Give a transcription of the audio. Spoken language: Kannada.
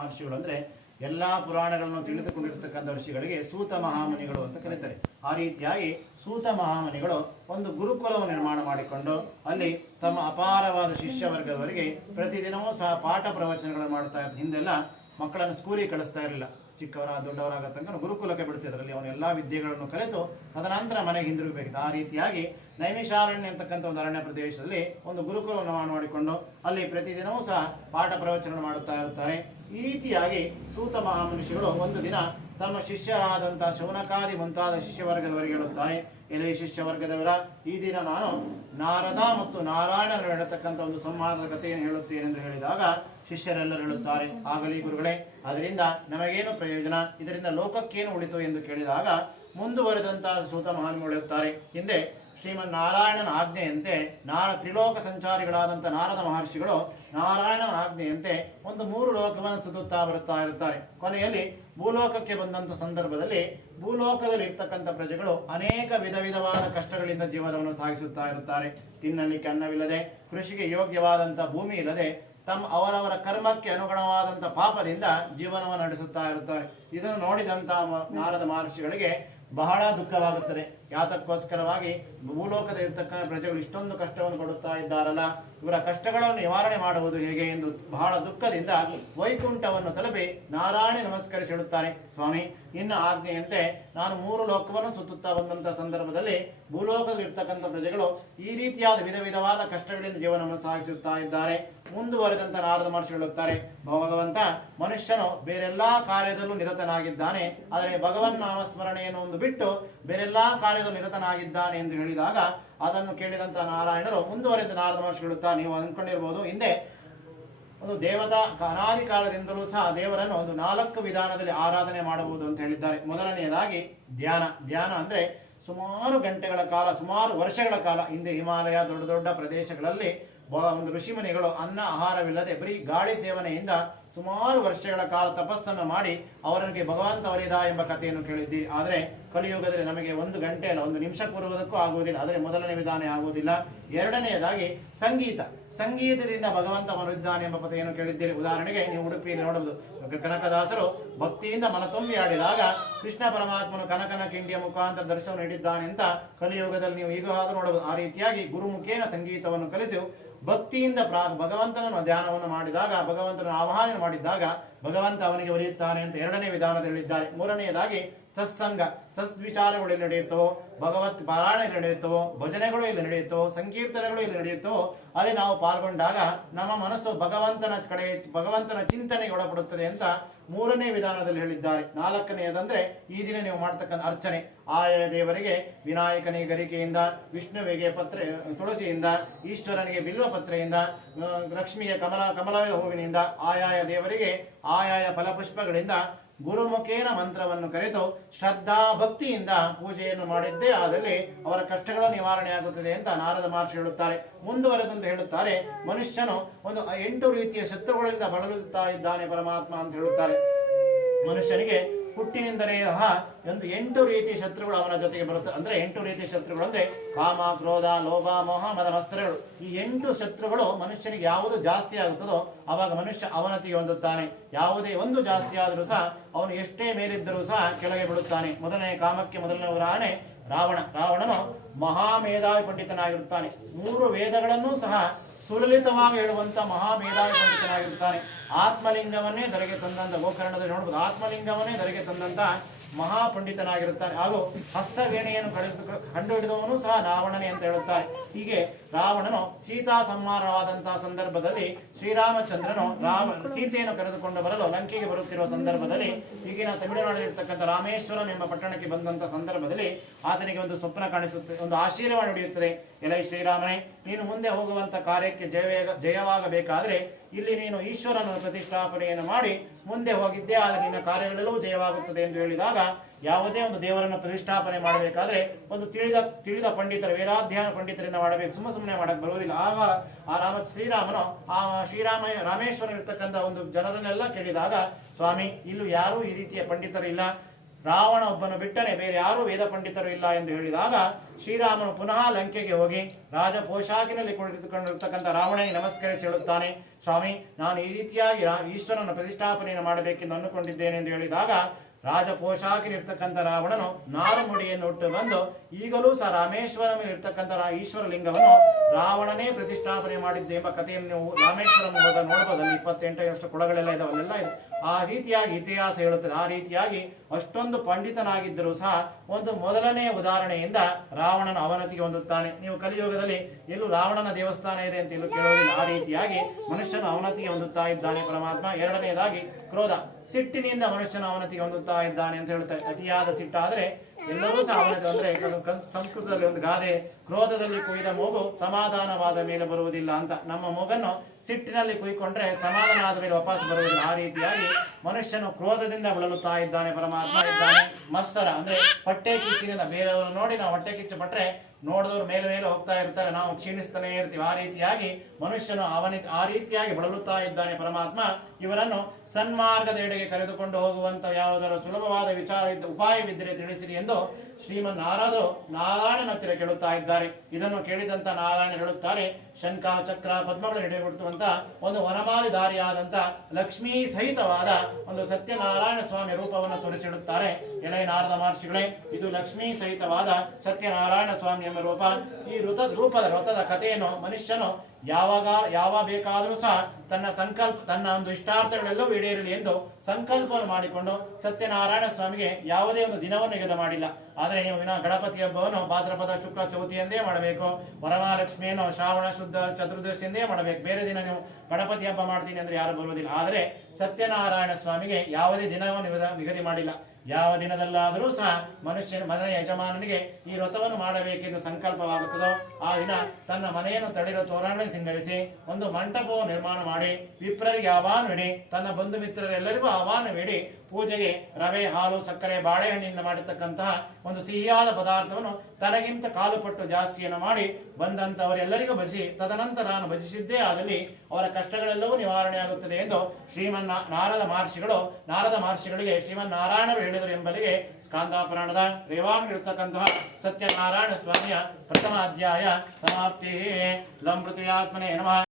ಮಹರ್ಷಿಗಳು ಅಂದರೆ ಎಲ್ಲ ಪುರಾಣಗಳನ್ನು ತಿಳಿದುಕೊಂಡಿರ್ತಕ್ಕಂಥ ಋಷಿಗಳಿಗೆ ಸೂತ ಮಹಾಮುನಿಗಳು ಅಂತ ಕರೀತಾರೆ. ಆ ರೀತಿಯಾಗಿ ಸೂತ ಮಹಾಮುನಿಗಳು ಒಂದು ಗುರುಕುಲವನ್ನು ನಿರ್ಮಾಣ ಮಾಡಿಕೊಂಡು ಅಲ್ಲಿ ತಮ್ಮ ಅಪಾರವಾದ ಶಿಷ್ಯ ವರ್ಗದವರಿಗೆ ಪ್ರತಿದಿನವೂ ಸಹ ಪಾಠ ಪ್ರವಚನಗಳನ್ನು ಮಾಡ್ತಾ ಇರ್ತಾರೆ. ಹಿಂದೆಲ್ಲ ಮಕ್ಕಳನ್ನು ಸ್ಕೂಲಿಗೆ ಕಳಿಸ್ತಾ ಇರಲಿಲ್ಲ, ಚಿಕ್ಕವರ ದೊಡ್ಡವರಾಗ ತನಕ ಗುರುಕುಲಕ್ಕೆ ಬಿಡ್ತಿದ್ರಲ್ಲಿ ಅವನು ಎಲ್ಲ ವಿದ್ಯೆಗಳನ್ನು ಕಲಿತು ತದನಂತರ ಮನೆಗೆ ಹಿಂದಿರುಗಬೇಕಿತ್ತು. ಆ ರೀತಿಯಾಗಿ ನೈಮಿಷಾರಣ್ಯ ಅಂತಕ್ಕಂಥ ಒಂದು ಅರಣ್ಯ ಪ್ರದೇಶದಲ್ಲಿ ಒಂದು ಗುರುಕುಲವನ್ನು ಮಾಡಿಕೊಂಡು ಅಲ್ಲಿ ಪ್ರತಿದಿನವೂ ಸಹ ಪಾಠ ಪ್ರವಚನ ಮಾಡುತ್ತಾ ಇರುತ್ತಾರೆ. ಈ ರೀತಿಯಾಗಿ ಸೂತ ಮಹಾಮನುಷ್ಯಗಳು ಒಂದು ದಿನ ತಮ್ಮ ಶಿಷ್ಯರಾದಂತಹ ಶೌನಕಾದಿ ಮುಂತಾದ ಶಿಷ್ಯವರ್ಗದವರಿಗೆ ಹೇಳುತ್ತಾರೆ, ಎಲೆ ಶಿಷ್ಯವರ್ಗದವರ, ಈ ದಿನ ನಾನು ನಾರದ ಮತ್ತು ನಾರಾಯಣರು ಹೇಳತಕ್ಕಂಥ ಒಂದು ಸಂವಾದದ ಕಥೆಯನ್ನು ಹೇಳುತ್ತೇನೆ ಎಂದು ಹೇಳಿದಾಗ ಶಿಷ್ಯರೆಲ್ಲರೂ ಹೇಳುತ್ತಾರೆ, ಆಗಲಿ ಗುರುಗಳೇ, ಅದರಿಂದ ನಮಗೇನು ಪ್ರಯೋಜನ, ಇದರಿಂದ ಲೋಕಕ್ಕೇನು ಉಳಿತು ಎಂದು ಕೇಳಿದಾಗ ಮುಂದುವರೆದಂತಹ ಸೂತ ಮಹಾಮುನಿಗಳು ಹೇಳುತ್ತಾರೆ, ಹಿಂದೆ ಶ್ರೀಮನ್ ನಾರಾಯಣನ ಆಜ್ಞೆಯಂತೆ ತ್ರಿಲೋಕ ಸಂಚಾರಿಗಳಾದಂಥ ನಾರದ ಮಹರ್ಷಿಗಳು ನಾರಾಯಣನ ಆಜ್ಞೆಯಂತೆ ಒಂದು 3 ಲೋಕವನ್ನು ಸುತ್ತುತ್ತಾ ಬರುತ್ತಾ ಇರುತ್ತಾರೆ. ಕೊನೆಯಲ್ಲಿ ಭೂಲೋಕಕ್ಕೆ ಬಂದಂಥ ಸಂದರ್ಭದಲ್ಲಿ ಭೂಲೋಕದಲ್ಲಿ ಇರ್ತಕ್ಕಂಥ ಪ್ರಜೆಗಳು ಅನೇಕ ವಿಧವಾದ ಕಷ್ಟಗಳಿಂದ ಜೀವನವನ್ನು ಸಾಗಿಸುತ್ತಾ ಇರುತ್ತಾರೆ. ತಿನ್ನಲಿಕ್ಕೆ ಅನ್ನವಿಲ್ಲದೆ, ಕೃಷಿಗೆ ಯೋಗ್ಯವಾದಂಥ ಭೂಮಿ ಇಲ್ಲದೆ, ಅವರವರ ಕರ್ಮಕ್ಕೆ ಅನುಗುಣವಾದಂಥ ಪಾಪದಿಂದ ಜೀವನವನ್ನು ನಡೆಸುತ್ತಾ ಇರುತ್ತಾರೆ. ಇದನ್ನು ನೋಡಿದಂತಹ ನಾರದ ಮಹರ್ಷಿಗಳಿಗೆ ಬಹಳ ದುಃಖವಾಗುತ್ತದೆ. ಯಾತಕ್ಕೋಸ್ಕರವಾಗಿ ಭೂಲೋಕದಲ್ಲಿರ್ತಕ್ಕಂಥ ಪ್ರಜೆಗಳು ಇಷ್ಟೊಂದು ಕಷ್ಟವನ್ನು ಕೊಡುತ್ತಾ ಇದ್ದಾರಲ್ಲ, ಇವರ ಕಷ್ಟಗಳನ್ನು ನಿವಾರಣೆ ಮಾಡುವುದು ಹೇಗೆ ಎಂದು ಬಹಳ ದುಃಖದಿಂದ ವೈಕುಂಠವನ್ನು ತಲುಪಿ ನಾರಾಯಣ ನಮಸ್ಕರಿಸಿ ಹೇಳುತ್ತಾನೆ, ಸ್ವಾಮಿ, ನಿನ್ನ ಆಜ್ಞೆಯಂತೆ ನಾನು 3 ಲೋಕವನ್ನು ಸುತ್ತುತ್ತಾ ಬಂದಂತಹ ಸಂದರ್ಭದಲ್ಲಿ ಭೂಲೋಕದಲ್ಲಿರ್ತಕ್ಕಂಥ ಪ್ರಜೆಗಳು ಈ ರೀತಿಯಾದ ವಿಧವಾದ ಕಷ್ಟಗಳಿಂದ ಜೀವನವನ್ನು ಸಾಗಿಸುತ್ತಾ ಇದ್ದಾರೆ. ಮುಂದುವರೆದಂತ ನಾರದ ಮಹರ್ಷಿಗಳು ಹೇಳುತ್ತಾರೆ, ಭಗವಂತ ಮನುಷ್ಯನು ಬೇರೆಲ್ಲಾ ಕಾರ್ಯದಲ್ಲೂ ನಿರತನಾಗಿದ್ದಾನೆ, ಆದರೆ ಭಗವನ್ ನಾಮಸ್ಮರಣೆಯನ್ನು ಒಂದು ಬಿಟ್ಟು ಬೇರೆಲ್ಲಾ ಕಾರ್ಯದಲ್ಲೂ ನಿರತನಾಗಿದ್ದಾನೆ ಎಂದು ಹೇಳಿದಾಗ ಅದನ್ನು ಕೇಳಿದಂತ ನಾರಾಯಣರು ಮುಂದುವರೆದ ನಾರದ ಮಹರ್ಷಿ ಹೇಳುತ್ತಾ, ನೀವು ಅಂದ್ಕೊಂಡಿರ್ಬೋದು, ಹಿಂದೆ ಒಂದು ದೇವತಾ ಅನಾದಿ ಕಾಲದಿಂದಲೂ ಸಹ ದೇವರನ್ನು ಒಂದು 4 ವಿಧಾನದಲ್ಲಿ ಆರಾಧನೆ ಮಾಡಬಹುದು ಅಂತ ಹೇಳಿದ್ದಾರೆ. ಮೊದಲನೆಯದಾಗಿ ಧ್ಯಾನ ಅಂದ್ರೆ ಸುಮಾರು ಗಂಟೆಗಳ ಕಾಲ, ಸುಮಾರು ವರ್ಷಗಳ ಕಾಲ ಹಿಂದೆ ಹಿಮಾಲಯ ದೊಡ್ಡ ದೊಡ್ಡ ಪ್ರದೇಶಗಳಲ್ಲಿ ಒಂದು ಋಷಿಮುನಿಗಳು ಅನ್ನ ಆಹಾರವಿಲ್ಲದೆ ಬರೀ ಗಾಳಿ ಸೇವನೆಯಿಂದ ಸುಮಾರು ವರ್ಷಗಳ ಕಾಲ ತಪಸ್ಸನ್ನು ಮಾಡಿ ಅವರಿಗೆ ಭಗವಂತ ಒಲಿದ ಎಂಬ ಕಥೆಯನ್ನು ಕೇಳಿದ್ದೀರಿ. ಆದರೆ ಕಲಿಯುಗದಲ್ಲಿ ನಮಗೆ 1 ಗಂಟೆ ಅಲ್ಲ, 1 ನಿಮಿಷ ಕೂರುವುದಕ್ಕೂ ಆಗುವುದಿಲ್ಲ. ಆದರೆ ಮೊದಲನೇ ವಿಧಾನ ಆಗುವುದಿಲ್ಲ. ಎರಡನೆಯದಾಗಿ ಸಂಗೀತದಿಂದ ಭಗವಂತ ಒಲಿದ್ದಾನೆ ಎಂಬ ಕಥೆಯನ್ನು ಕೇಳಿದ್ದೀರಿ. ಉದಾಹರಣೆಗೆ ನೀವು ಉಡುಪಿಯಲ್ಲಿ ನೋಡಬಹುದು, ಕನಕದಾಸರು ಭಕ್ತಿಯಿಂದ ಮನತುಂಬಿ ಆಡಿದಾಗ ಕೃಷ್ಣ ಪರಮಾತ್ಮನು ಕನಕನ ಕಿಂಡಿಯ ಮುಖಾಂತರ ದರ್ಶನ ನೀಡಿದ್ದಾನೆ ಅಂತ ಕಲಿಯುಗದಲ್ಲಿ ನೀವು ಈಗ ನೋಡಬಹುದು. ಆ ರೀತಿಯಾಗಿ ಗುರುಮುಖೇನ ಸಂಗೀತವನ್ನು ಕಲಿತು ಭಕ್ತಿಯಿಂದ ಭಗವಂತನ ಧ್ಯಾನವನ್ನು ಮಾಡಿದಾಗ, ಭಗವಂತನ ಆವಾಹನೆ ಮಾಡಿದಾಗ ಭಗವಂತ ಅವನಿಗೆ ಒಲಿಯುತ್ತಾನೆ ಅಂತ ಎರಡನೇ ವಿಧಾನದಲ್ಲಿ ಹೇಳಿದ್ದಾರೆ. ಮೂರನೆಯದಾಗಿ ಸತ್ಸಂಗ, ಸದ್ವಿಚಾರಗಳು ಇಲ್ಲಿ ನಡೆಯುತ್ತವೋ, ಭಗವತ್ ಪಾರಾಯಣ ಇಲ್ಲಿ ನಡೆಯುತ್ತವೋ, ಭಜನೆಗಳು ಇಲ್ಲಿ ನಡೆಯುತ್ತವೋ, ಸಂಕೀರ್ತನೆಗಳು ಇಲ್ಲಿ ನಡೆಯುತ್ತವೋ, ಅಲ್ಲಿ ನಾವು ಪಾಲ್ಗೊಂಡಾಗ ನಮ್ಮ ಮನಸ್ಸು ಭಗವಂತನ ಚಿಂತನೆಗೆ ಒಳಪಡುತ್ತದೆ ಅಂತ ಮೂರನೇ ವಿಧಾನದಲ್ಲಿ ಹೇಳಿದ್ದಾರೆ. ನಾಲ್ಕನೆಯದಂದ್ರೆ ಈ ದಿನ ನೀವು ಮಾಡ್ತಕ್ಕಂಥ ಅರ್ಚನೆ, ಆಯಾ ದೇವರಿಗೆ ವಿನಾಯಕನಿಗೆ ಗರಿಕೆಯಿಂದ, ವಿಷ್ಣುವಿಗೆ ತುಳಸಿಯಿಂದ, ಈಶ್ವರನಿಗೆ ಬಿಲ್ವ ಪತ್ರೆಯಿಂದ, ಲಕ್ಷ್ಮಿಗೆ ಕಮಲದ ಹೂವಿನಿಂದ, ಆಯಾಯ ದೇವರಿಗೆ ಆಯಾಯ ಫಲಪುಷ್ಪಗಳಿಂದ ಗುರುಮುಖೇನ ಮಂತ್ರವನ್ನು ಕರೆದು ಶ್ರದ್ಧಾ ಭಕ್ತಿಯಿಂದ ಪೂಜೆಯನ್ನು ಮಾಡಿದ್ದೇ ಆದಲ್ಲಿ ಅವರ ಕಷ್ಟಗಳ ನಿವಾರಣೆ ಆಗುತ್ತದೆ ಅಂತ ನಾರದ ಮಹರ್ಷಿ ಹೇಳುತ್ತಾರೆ. ಮುಂದುವರೆದಂತೆ ಹೇಳುತ್ತಾರೆ, ಮನುಷ್ಯನು ಒಂದು 8 ರೀತಿಯ ಶತ್ರುಗಳಿಂದ ಬಳಲುತ್ತಾ ಇದ್ದಾನೆ ಪರಮಾತ್ಮ ಅಂತ ಹೇಳುತ್ತಾರೆ. ಮನುಷ್ಯನಿಗೆ ಹುಟ್ಟಿನಿಂದಲೇ ಒಂದು 8 ರೀತಿಯ ಶತ್ರುಗಳು ಅವನ ಜೊತೆಗೆ ಬರುತ್ತೆ. ಅಂದ್ರೆ 8 ರೀತಿಯ ಶತ್ರುಗಳು ಅಂದ್ರೆ ಕಾಮ, ಕ್ರೋಧ, ಲೋಭ, ಮೋಹ, ಮದ, ಮತ್ಸರಗಳು. ಈ 8 ಶತ್ರುಗಳು ಮನುಷ್ಯನಿಗೆ ಯಾವುದು ಜಾಸ್ತಿ ಆಗುತ್ತದೋ ಅವಾಗ ಮನುಷ್ಯ ಅವನತಿಗೆ ಹೊಂದುತ್ತಾನೆ. ಯಾವುದೇ ಒಂದು ಜಾಸ್ತಿ ಆದರೂ ಸಹ ಅವನು ಎಷ್ಟೇ ಮೇಲಿದ್ದರೂ ಸಹ ಕೆಳಗೆ ಬಿಡುತ್ತಾನೆ. ಮೊದಲನೇ ಕಾಮಕ್ಕೆ ಮೊದಲನೇ ಉದಾಹರಣೆ ರಾವಣನು ಮಹಾಮೇಧಾವಿ ಪಂಡಿತನಾಗಿರುತ್ತಾನೆ. 3 ವೇದಗಳನ್ನೂ ಸಹ ಸುಲಲಿತವಾಗಿ ಹೇಳುವಂತ ಮಹಾಮೇಧಾವಿ ಪಂಡಿತನಾಗಿರುತ್ತಾನೆ. ಆತ್ಮಲಿಂಗವನ್ನೇ ಧರೆಗೆ ತಂದಂತ ಗೋಕರ್ಣದಲ್ಲಿ ನೋಡಬಹುದು, ಆತ್ಮಲಿಂಗವನ್ನೇ ಧರೆಗೆ ತಂದಂತ ಮಹಾಪಂಡಿತನಾಗಿರುತ್ತಾನೆ. ಹಾಗೂ ಹಸ್ತವೇಣೆಯನ್ನು ಕಂಡು ಹಿಡಿದವನು ಸಹ ರಾವಣನೇ ಅಂತ ಹೇಳುತ್ತಾರೆ. ಹೀಗೆ ರಾವಣನು ಸೀತಾ ಸಂಹಾರವಾದಂತಹ ಸಂದರ್ಭದಲ್ಲಿ ಶ್ರೀರಾಮಚಂದ್ರನು ಸೀತೆಯನ್ನು ಕರೆದುಕೊಂಡು ಬರಲು ಲಂಕೆಗೆ ಬರುತ್ತಿರುವ ಸಂದರ್ಭದಲ್ಲಿ, ಈಗಿನ ತಮಿಳುನಾಡಿನಲ್ಲಿರ್ತಕ್ಕಂಥ ರಾಮೇಶ್ವರಂ ಎಂಬ ಪಟ್ಟಣಕ್ಕೆ ಬಂದಂತ ಸಂದರ್ಭದಲ್ಲಿ ಆತನಿಗೆ ಒಂದು ಸ್ವಪ್ನ ಕಾಣಿಸುತ್ತದೆ, ಒಂದು ಆಶೀರ್ವಾದ ನಡೆಯುತ್ತದೆ. ಎಲೈ ಶ್ರೀರಾಮನೇ, ನೀನು ಮುಂದೆ ಹೋಗುವಂತ ಕಾರ್ಯಕ್ಕೆ ಜಯವಾಗಬೇಕಾದ್ರೆ ಇಲ್ಲಿ ನೀನು ಈಶ್ವರನ ಪ್ರತಿಷ್ಠಾಪನೆಯನ್ನು ಮಾಡಿ ಮುಂದೆ ಹೋಗಿದ್ದೇ ಆದರೆ ನಿನ್ನ ಕಾರ್ಯಗಳೆಲ್ಲವೂ ಜಯವಾಗುತ್ತದೆ ಎಂದು ಹೇಳಿದಾಗ, ಯಾವುದೇ ಒಂದು ದೇವರನ್ನು ಪ್ರತಿಷ್ಠಾಪನೆ ಮಾಡಬೇಕಾದ್ರೆ ಒಂದು ತಿಳಿದ ಪಂಡಿತರು, ವೇದಾಧ್ಯಯನ ಪಂಡಿತರಿಂದ ಮಾಡಬೇಕು, ಸುಮ್ಮನೆ ಮಾಡಕ್ಕೆ ಬರುವುದಿಲ್ಲ. ಆಗ ಆ ಶ್ರೀರಾಮನು ರಾಮೇಶ್ವರ ಇರ್ತಕ್ಕಂಥ ಒಂದು ಜನರನ್ನೆಲ್ಲ ಕೇಳಿದಾಗ, ಸ್ವಾಮಿ, ಇಲ್ಲೂ ಯಾರೂ ಈ ರೀತಿಯ ಪಂಡಿತರು ಇಲ್ಲ, ರಾವಣ ಒಬ್ಬನು ಬಿಟ್ಟನೆ ಬೇರೆ ಯಾರೂ ವೇದ ಪಂಡಿತರು ಇಲ್ಲ ಎಂದು ಹೇಳಿದಾಗ ಶ್ರೀರಾಮನು ಪುನಃ ಲಂಕೆಗೆ ಹೋಗಿ ರಾಜ ಪೋಷಾಕಿನಲ್ಲಿ ಕುಳಿತುಕೊಂಡಿರ್ತಕ್ಕಂಥ ರಾವಣನಿಗೆ ನಮಸ್ಕರಿಸಿ ಹೇಳುತ್ತಾನೆ, ಸ್ವಾಮಿ, ನಾನು ಈ ರೀತಿಯಾಗಿ ಈಶ್ವರನ ಪ್ರತಿಷ್ಠಾಪನೆಯನ್ನು ಮಾಡಬೇಕೆಂದು ಅಂದುಕೊಂಡಿದ್ದೇನೆ ಎಂದು ಹೇಳಿದಾಗ ರಾಜಪೋಷಾಕಿನಿರ್ತಕ್ಕಂಥ ರಾವಣನು ನಾರು ಮುಡಿಯನ್ನು ಉಟ್ಟು ಬಂದು ಈಗಲೂ ಸಹ ರಾಮೇಶ್ವರಮಿರ್ತಕ್ಕಂಥ ಈಶ್ವರ ಲಿಂಗವನ್ನು ರಾವಣನೇ ಪ್ರತಿಷ್ಠಾಪನೆ ಮಾಡಿದ್ದೆ ಎಂಬ ಕಥೆಯನ್ನು ನೀವು ರಾಮೇಶ್ವರಂ ಹೋದ ನೋಡಬಹುದು. ಅಲ್ಲಿ 28 ಕೊಳಗಳೆಲ್ಲ ಇದಾವಲ್ಲೆಲ್ಲ ಇದೆ. ಆ ರೀತಿಯಾಗಿ ಇತಿಹಾಸ ಹೇಳುತ್ತದೆ. ಆ ರೀತಿಯಾಗಿ ಅಷ್ಟೊಂದು ಪಂಡಿತನಾಗಿದ್ದರೂ ಸಹ ಒಂದು ಮೊದಲನೇ ಉದಾಹರಣೆಯಿಂದ ರಾವಣನ ಅವನತಿಗೆ ಹೊಂದುತ್ತಾನೆ. ನೀವು ಕಲಿಯುಗದಲ್ಲಿ ಎಲ್ಲೂ ರಾವಣನ ದೇವಸ್ಥಾನ ಇದೆ ಅಂತ ಎಲ್ಲೂ ಕೇಳುವುದಿಲ್ಲ. ಆ ರೀತಿಯಾಗಿ ಮನುಷ್ಯನು ಅವನತಿಗೆ ಹೊಂದುತ್ತಾ ಇದ್ದಾನೆ ಪರಮಾತ್ಮ. ಎರಡನೆಯದಾಗಿ ಕ್ರೋಧ, ಸಿಟ್ಟಿನಿಂದ ಮನುಷ್ಯನ ಅವನತಿಗೆ ಹೊಂದುತ್ತಾ ಇದ್ದಾನೆ ಅಂತ ಹೇಳ್ತಾರೆ. ಅತಿಯಾದ ಸಿಟ್ಟಾದರೆ ಎಲ್ಲರೂ ಸಹ ಅವನತಿ. ಅಂದ್ರೆ ಸಂಸ್ಕೃತದಲ್ಲಿ ಒಂದು ಗಾದೆ, ಕ್ರೋಧದಲ್ಲಿ ಕುಯ್ದ ಮೂಗು ಸಮಾಧಾನವಾದ ಮೇಲೆ ಬರುವುದಿಲ್ಲ ಅಂತ. ನಮ್ಮ ಮೂಗನ್ನು ಸಿಟ್ಟಿನಲ್ಲಿ ಕುಯ್ಕೊಂಡ್ರೆ ಸಮಾಧಾನ ಆದ ಮೇಲೆ ವಾಪಸ್ ಬರುವುದಿಲ್ಲ. ಆ ರೀತಿಯಾಗಿ ಮನುಷ್ಯನು ಕ್ರೋಧದಿಂದ ಬಳಲುತ್ತಾ ಇದ್ದಾನೆ ಪರಮಾತ್ಮ ಇದ್ದಾನೆ. ಮತ್ಸರ ಅಂದ್ರೆ ಹೊಟ್ಟೆ ಕಿಚ್ಚಿನಿಂದ ಬೇರೆಯವರು ನೋಡಿ ನಾವು ಹೊಟ್ಟೆ ಕಿಚ್ಚು ಪಟ್ರೆ ನೋಡಿದವರು ಮೇಲೆ ಮೇಲೆ ಹೋಗ್ತಾ ಇರ್ತಾರೆ, ನಾವು ಕ್ಷೀಣಿಸ್ತಾನೆ ಇರ್ತೀವಿ. ಆ ರೀತಿಯಾಗಿ ಮನುಷ್ಯನು ಆ ರೀತಿಯಾಗಿ ಬಳಲುತ್ತಾ ಇದ್ದಾನೆ ಪರಮಾತ್ಮ. ಇವರನ್ನು ಸನ್ಮಾರ್ಗದೆಡೆಗೆ ಕರೆದುಕೊಂಡು ಹೋಗುವಂತ ಯಾವುದರ ಸುಲಭವಾದ ವಿಚಾರ ಉಪಾಯವಿದ್ದರೆ ತಿಳಿಸಿರಿ ಎಂದು ನಾರಾಯಣನ ಹತ್ತಿರ ಕೇಳುತ್ತಾ ಇದ್ದಾರೆ. ಇದನ್ನು ಕೇಳಿದಂತ ನಾರಾಯಣ ಹೇಳುತ್ತಾರೆ, ಶಂಖ ಚಕ್ರ ಪದ್ಮಗಳು ನಡೆಯುವಂತ ಒಂದು ವನಮಾಲಿಧಾರಿಯಾದಂತ ಲಕ್ಷ್ಮೀ ಸಹಿತವಾದ ಒಂದು ಸತ್ಯನಾರಾಯಣ ಸ್ವಾಮಿ ರೂಪವನ್ನು ತೋರಿಸಿಡುತ್ತಾರೆ. ಎಲೈ ನಾರದ ಮಹರ್ಷಿಗಳೇ, ಇದು ಲಕ್ಷ್ಮೀ ಸಹಿತವಾದ ಸತ್ಯನಾರಾಯಣ ಸ್ವಾಮಿ ಎಂಬ ರೂಪ. ಈ ವ್ರತದ ಕಥೆಯನ್ನು ಮನುಷ್ಯನು ಯಾವ ಬೇಕಾದರೂ ಸಹ ತನ್ನ ಒಂದು ಇಷ್ಟಾರ್ಥಗಳೆಲ್ಲವೂ ಈಡೇರಲಿ ಎಂದು ಸಂಕಲ್ಪವನ್ನು ಮಾಡಿಕೊಂಡು ಸತ್ಯನಾರಾಯಣ ಸ್ವಾಮಿಗೆ ಯಾವುದೇ ಒಂದು ದಿನವನ್ನು ನಿಗದಿ ಮಾಡಿಲ್ಲ. ಆದರೆ ನೀವು ಗಣಪತಿ ಹಬ್ಬವನ್ನು ಭಾದ್ರಪದ ಶುಕ್ಲ ಚೌತಿಯಂದೇ ಮಾಡಬೇಕು, ವರಮಹಾಲಕ್ಷ್ಮಿಯನ್ನು ಶ್ರಾವಣ ಶುದ್ಧ ಚತುರ್ದಶಿಯಂದೇ ಮಾಡಬೇಕು. ಬೇರೆ ದಿನ ನೀವು ಗಣಪತಿ ಹಬ್ಬ ಮಾಡ್ತೀನಿ ಅಂದ್ರೆ ಯಾರು ಬರುವುದಿಲ್ಲ. ಆದರೆ ಸತ್ಯನಾರಾಯಣ ಸ್ವಾಮಿಗೆ ಯಾವುದೇ ದಿನವನ್ನು ನಿಗದಿ ಮಾಡಿಲ್ಲ. ಯಾವ ದಿನದಲ್ಲಾದರೂ ಸಹ ಮನೆಯ ಯಜಮಾನನಿಗೆ ಈ ವ್ರತವನ್ನು ಮಾಡಬೇಕೆಂದು ಸಂಕಲ್ಪವಾಗುತ್ತದೋ ಆ ದಿನ ತನ್ನ ಮನೆಯನ್ನು ತಳಿರೋ ತೋರಣಗಳನ್ನು ಸಿಂಗರಿಸಿ ಒಂದು ಮಂಟಪವನ್ನು ನಿರ್ಮಾಣ ಮಾಡಿ ವಿಪ್ರರಿಗೆ ಆಹ್ವಾನವಿಡಿ, ತನ್ನ ಬಂಧು ಮಿತ್ರರೆಲ್ಲರಿಗೂ ಆಹ್ವಾನವಿಡಿ ಪೂಜೆಗೆ ರವೆ, ಹಾಲು, ಸಕ್ಕರೆ, ಬಾಳೆಹಣ್ಣಿನಿಂದ ಮಾಡಿರ್ತಕ್ಕಂತಹ ಒಂದು ಸಿಹಿಯಾದ ಪದಾರ್ಥವನ್ನು ತನಗಿಂತ ಕಾಲು ಪಟ್ಟು ಜಾಸ್ತಿಯನ್ನು ಮಾಡಿ ಬಂದಂತವರೆಲ್ಲರಿಗೂ ಭಜಿಸಿ ತದನಂತರ ನಾನು ಭಜಿಸಿದ್ದೇ ಆದಲ್ಲಿ ಅವರ ಕಷ್ಟಗಳೆಲ್ಲವೂ ನಿವಾರಣೆ ಆಗುತ್ತದೆ ಎಂದು ನಾರದ ಮಹರ್ಷಿಗಳಿಗೆ ಶ್ರೀಮನ್ನಾರಾಯಣರು ಹೇಳಿದರು ಎಂಬಲ್ಲಿಗೆ ಸ್ಕಾಂದಾಪುರಾಣದ ರೇವಾಂಗಿರತಕ್ಕಂತಹ ಸತ್ಯನಾರಾಯಣ ಸ್ವಾಮಿಯ ಪ್ರಥಮ ಅಧ್ಯಾಯ ಸಮಾಪ್ತಿ. ಲಂ ಪೃಥ್ವ್ಯಾತ್ಮನೇ ನಮಃ.